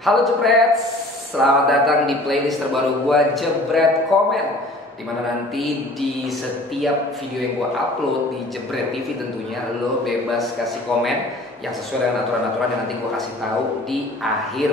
Halo Jebret, selamat datang di playlist terbaru gua Jebret Komen, dimana nanti di setiap video yang gua upload di Jebret TV tentunya lo bebas kasih komen yang sesuai dengan aturan-aturan yang nanti gua kasih tahu di akhir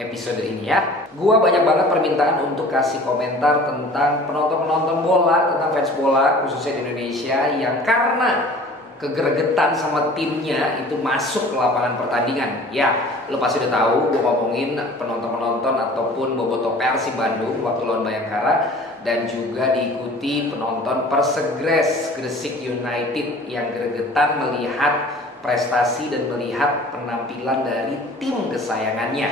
episode ini ya. Gua banyak banget permintaan untuk kasih komentar tentang penonton-penonton bola, tentang fans bola khususnya di Indonesia yang karena kegeregetan sama timnya itu masuk ke lapangan pertandingan. Ya, lo pasti udah tahu gue ngomongin penonton-penonton ataupun bobotoh Persib Bandung waktu lawan Bayangkara, dan juga diikuti penonton Persegres Gresik United yang gregetan melihat prestasi dan melihat penampilan dari tim kesayangannya.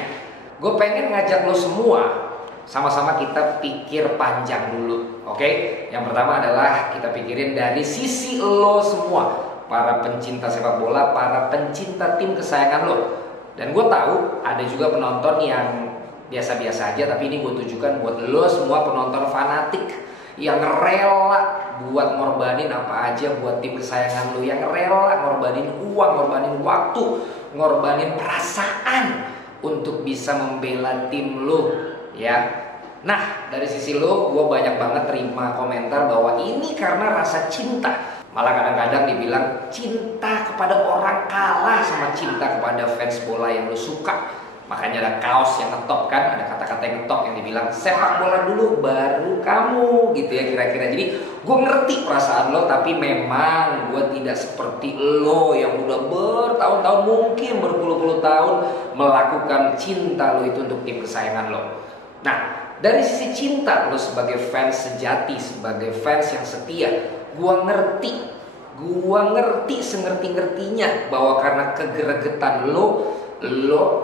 Gue pengen ngajak lo semua sama-sama kita pikir panjang dulu, oke? Yang pertama adalah kita pikirin dari sisi lo semua, para pencinta sepak bola, para pencinta tim kesayangan lo. Dan gue tahu ada juga penonton yang biasa-biasa aja, tapi ini gue tujukan buat lo semua penonton fanatik yang rela buat ngorbanin apa aja buat tim kesayangan lo, yang rela ngorbanin uang, ngorbanin waktu, ngorbanin perasaan untuk bisa membela tim lo, ya. Nah, dari sisi lo, gue banyak banget terima komentar bahwa ini karena rasa cinta. Malah kadang-kadang dibilang cinta kepada orang kalah sama cinta kepada fans bola yang lo suka. Makanya ada kaos yang ngetop kan, ada kata-kata yang ngetop yang dibilang sepak bola dulu baru kamu, gitu ya kira-kira. Jadi gue ngerti perasaan lo, tapi memang gue tidak seperti lo yang udah bertahun-tahun, mungkin berpuluh-puluh tahun melakukan cinta lo itu untuk tim kesayangan lo. Nah, dari sisi cinta lo sebagai fans sejati, sebagai fans yang setia, gua ngerti sengerti-ngertinya bahwa karena kegeregetan lo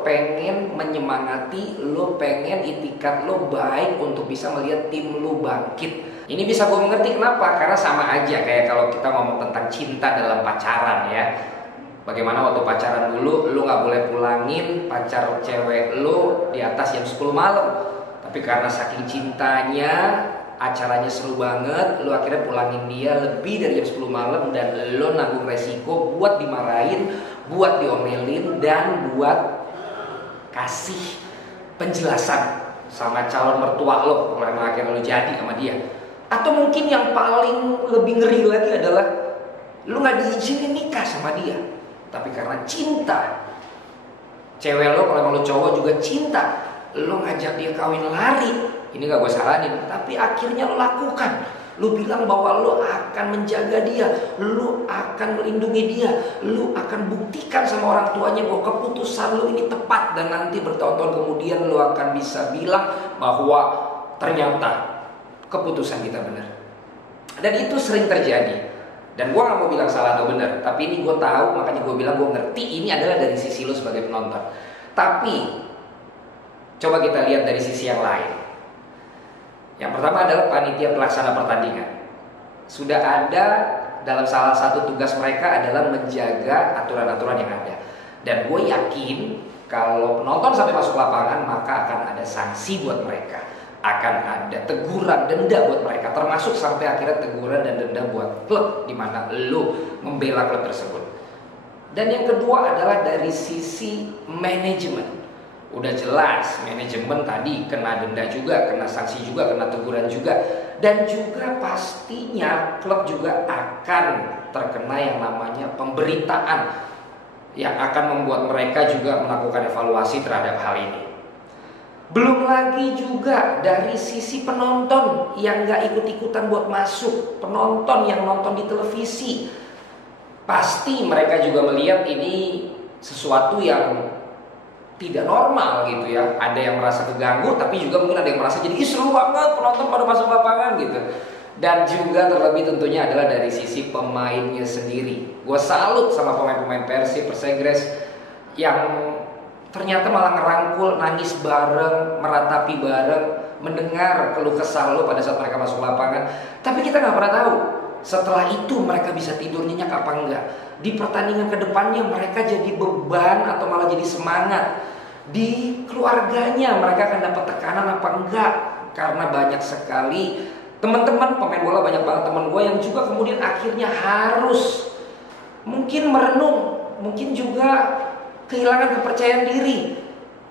pengen menyemangati, lo pengen itikat lo baik untuk bisa melihat tim lo bangkit. Ini bisa gua mengerti kenapa? Karena sama aja kayak kalau kita ngomong tentang cinta dalam pacaran ya. Bagaimana waktu pacaran dulu, lo gak boleh pulangin pacar cewek lo di atas jam 10 malam. Tapi karena saking cintanya, acaranya seru banget, lo akhirnya pulangin dia lebih dari jam 10 malam, dan lo nanggung resiko buat dimarahin, buat diomelin, dan buat kasih penjelasan sama calon mertua lo kalau emang akhirnya lo jadi sama dia. Atau mungkin yang paling lebih ngeri lagi adalah lo gak diizinin nikah sama dia, tapi karena cinta cewek lo, kalau emang lo cowok juga cinta, lo ngajak dia kawin lari. Ini gak gue saranin, tapi akhirnya lo lakukan. Lo bilang bahwa lo akan menjaga dia, lo akan melindungi dia, lo akan buktikan sama orang tuanya bahwa keputusan lo ini tepat, dan nanti bertahun-tahun kemudian lo akan bisa bilang bahwa ternyata keputusan kita benar. Dan itu sering terjadi. Dan gue gak mau bilang salah atau benar, tapi ini gue tahu, makanya gue bilang gue ngerti ini adalah dari sisi lo sebagai penonton. Tapi coba kita lihat dari sisi yang lain. Yang pertama adalah panitia pelaksana pertandingan. Sudah ada dalam salah satu tugas mereka adalah menjaga aturan-aturan yang ada. Dan gue yakin kalau penonton sampai masuk lapangan, maka akan ada sanksi buat mereka, akan ada teguran, denda buat mereka, termasuk sampai akhirnya teguran dan denda buat klub di mana lo membela klub tersebut. Dan yang kedua adalah dari sisi manajemen. Udah jelas manajemen tadi kena denda juga, kena sanksi juga, kena teguran juga. Dan juga pastinya klub juga akan terkena yang namanya pemberitaan, yang akan membuat mereka juga melakukan evaluasi terhadap hal ini. Belum lagi juga dari sisi penonton yang gak ikut-ikutan buat masuk, penonton yang nonton di televisi, pasti mereka juga melihat ini sesuatu yang tidak normal gitu ya. Ada yang merasa keganggu, tapi juga mungkin ada yang merasa jadi seru banget penonton pada masuk lapangan gitu. Dan juga terlebih tentunya adalah dari sisi pemainnya sendiri. Gue salut sama pemain-pemain Persib, Persegres yang ternyata malah ngerangkul, nangis bareng, meratapi bareng, mendengar keluh kesah lo pada saat mereka masuk lapangan. Tapi kita gak pernah tahu setelah itu mereka bisa tidur nyenyak apa enggak. Di pertandingan kedepannya mereka jadi beban atau malah jadi semangat. Di keluarganya mereka akan dapat tekanan apa enggak. Karena banyak sekali teman-teman pemain bola, banyak banget teman gue yang juga kemudian akhirnya harus mungkin merenung, mungkin juga kehilangan kepercayaan diri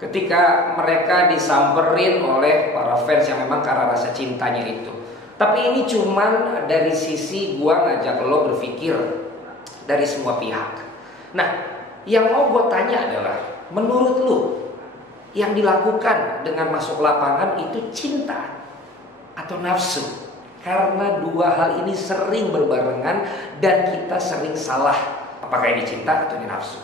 ketika mereka disamperin oleh para fans yang memang karena rasa cintanya itu. Tapi ini cuman dari sisi gua ngajak lo berpikir dari semua pihak. Nah, yang mau gue tanya adalah, menurut lo yang dilakukan dengan masuk lapangan itu cinta atau nafsu? Karena dua hal ini sering berbarengan dan kita sering salah. Apakah ini cinta atau ini nafsu?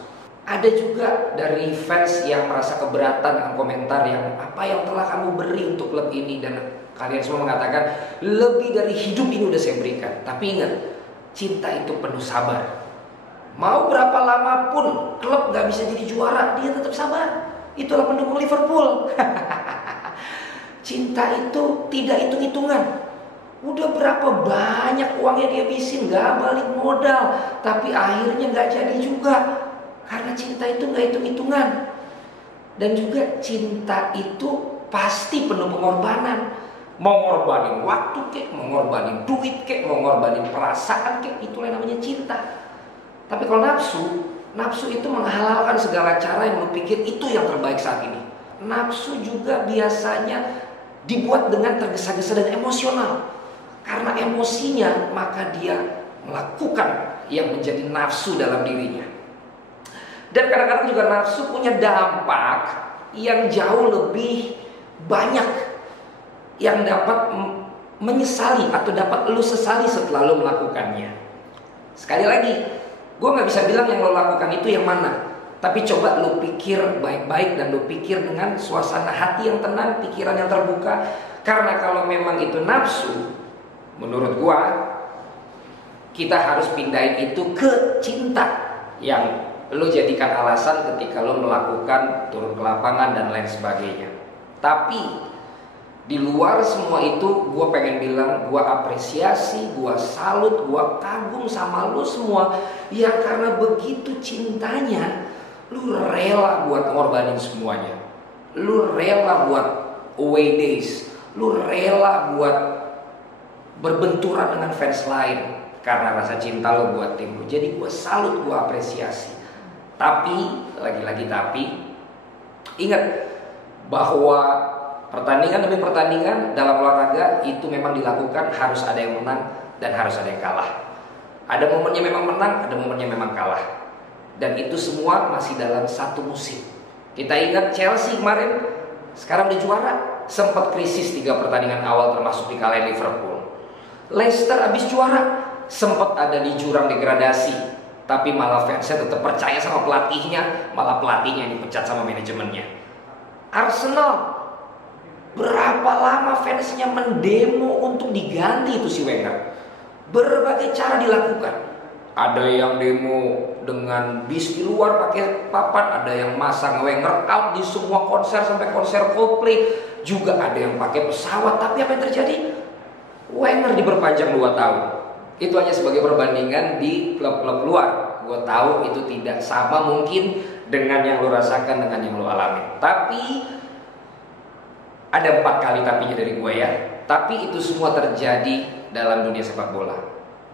Ada juga dari fans yang merasa keberatan dengan komentar yang apa yang telah kamu beri untuk klub ini, dan kalian semua mengatakan lebih dari hidup ini udah saya berikan. Tapi ingat, cinta itu penuh sabar. Mau berapa lama pun klub gak bisa jadi juara, dia tetap sabar. Itulah pendukung Liverpool. Cinta itu tidak hitung-hitungan. Udah berapa banyak uang yang dihabisin, gak balik modal, tapi akhirnya gak jadi juga. Karena cinta itu gak hitung-hitungan. Dan juga cinta itu pasti penuh pengorbanan. Mau ngorbanin waktu kek, mau ngorbanin duit kek, mau ngorbanin perasaan kek, itulah yang namanya cinta. Tapi kalau nafsu itu menghalalkan segala cara yang lu pikir itu yang terbaik saat ini. Nafsu juga biasanya dibuat dengan tergesa-gesa dan emosional. Karena emosinya, maka dia melakukan yang menjadi nafsu dalam dirinya. Dan kadang-kadang juga nafsu punya dampak yang jauh lebih banyak, yang dapat menyesali atau dapat lu sesali setelah lu melakukannya. Sekali lagi, gue gak bisa bilang yang lo lakukan itu yang mana. Tapi coba lo pikir baik-baik dan lo pikir dengan suasana hati yang tenang, pikiran yang terbuka. Karena kalau memang itu nafsu, menurut gue kita harus pindahin itu ke cinta, yang lo jadikan alasan ketika lo melakukan turun ke lapangan dan lain sebagainya. Tapi di luar semua itu, gue pengen bilang, gue apresiasi, gue salut, gue kagum sama lo semua yang karena begitu cintanya, lu rela buat ngorbanin semuanya. Lu rela buat away days, lu rela buat berbenturan dengan fans lain karena rasa cinta lo buat tim lu. Jadi gue salut, gue apresiasi. Tapi, lagi-lagi tapi, ingat bahwa pertandingan demi pertandingan dalam olahraga itu memang dilakukan, harus ada yang menang dan harus ada yang kalah. Ada momennya memang menang, ada momennya memang kalah. Dan itu semua masih dalam satu musim. Kita ingat Chelsea kemarin, sekarang udah juara, sempat krisis 3 pertandingan awal termasuk dikalahin Liverpool. Leicester habis juara, sempat ada di jurang degradasi, tapi malah fansnya tetap percaya sama pelatihnya, malah pelatihnya yang dipecat sama manajemennya. Arsenal, berapa lama fansnya mendemo untuk diganti itu si Wenger. Berbagai cara dilakukan. Ada yang demo dengan bis di luar pakai papan, ada yang masang Wenger out di semua konser sampai konser Coldplay, juga ada yang pakai pesawat. Tapi apa yang terjadi? Wenger diperpanjang 2 tahun. Itu hanya sebagai perbandingan di klub-klub luar. Gue tahu itu tidak sama mungkin dengan yang lo rasakan, dengan yang lo alami. Tapi ada 4 kali tapinya dari gue ya. Tapi itu semua terjadi dalam dunia sepak bola.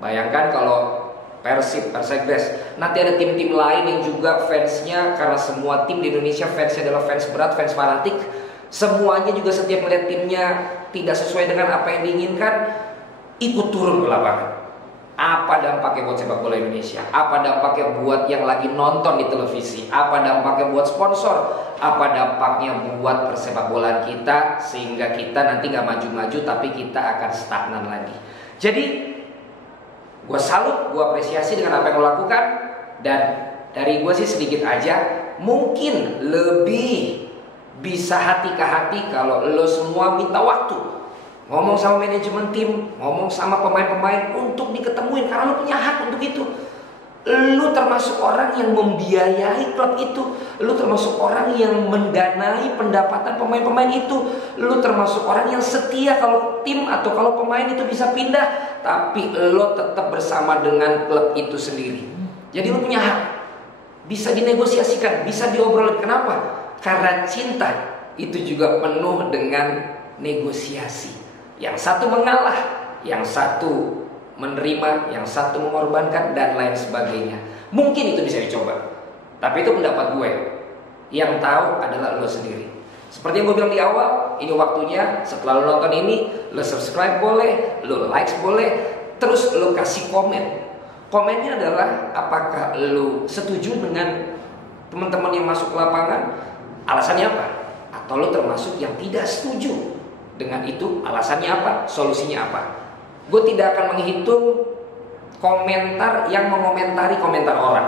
Bayangkan kalau Persib, Persegres, nanti ada tim-tim lain yang juga fansnya, karena semua tim di Indonesia fansnya adalah fans berat, fans fanatik. Semuanya juga setiap melihat timnya tidak sesuai dengan apa yang diinginkan, ikut turun ke lapangan. Apa dampaknya buat sepak bola Indonesia? Apa dampaknya buat yang lagi nonton di televisi? Apa dampaknya buat sponsor? Apa dampaknya buat persepak bolaan kita, sehingga kita nanti gak maju-maju tapi kita akan stagnan lagi. Jadi gue salut, gue apresiasi dengan apa yang lo lakukan. Dan dari gue sih sedikit aja, mungkin lebih bisa hati ke hati kalau lo semua minta waktu, ngomong sama manajemen tim, ngomong sama pemain-pemain untuk diketemuin, karena lo punya hak untuk itu. Lu termasuk orang yang membiayai klub itu. Lu termasuk orang yang mendanai pendapatan pemain-pemain itu. Lu termasuk orang yang setia kalau tim atau kalau pemain itu bisa pindah, tapi lu tetap bersama dengan klub itu sendiri. Jadi lu punya hak. Bisa dinegosiasikan, bisa diobrolin. Kenapa? Karena cinta itu juga penuh dengan negosiasi. Yang satu mengalah, yang satu menerima, yang satu mengorbankan, dan lain sebagainya. Mungkin itu bisa dicoba. Tapi itu pendapat gue. Yang tahu adalah lo sendiri. Seperti yang gue bilang di awal, ini waktunya setelah lo nonton ini, lo subscribe boleh, lo likes boleh, terus lo kasih komen. Komennya adalah apakah lo setuju dengan teman-teman yang masuk ke lapangan, alasannya apa? Atau lo termasuk yang tidak setuju dengan itu, alasannya apa, solusinya apa? Gue tidak akan menghitung komentar yang mengomentari komentar orang.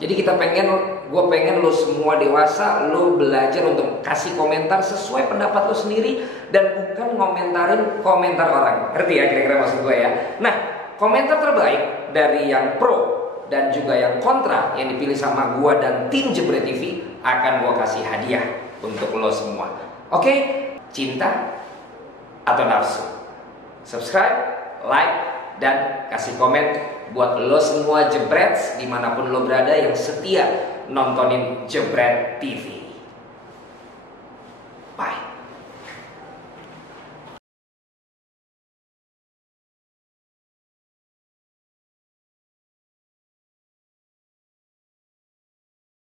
Jadi gue pengen lo semua dewasa, lo belajar untuk kasih komentar sesuai pendapat lo sendiri dan bukan ngomentarin komentar orang. Ngerti ya kira-kira maksud gue ya? Nah, komentar terbaik dari yang pro dan juga yang kontra yang dipilih sama gue dan tim Jebret TV akan gue kasih hadiah untuk lo semua. Oke? Cinta atau nafsu? Subscribe, like, dan kasih komen buat lo semua Jebrets dimanapun lo berada yang setia nontonin Jebret TV.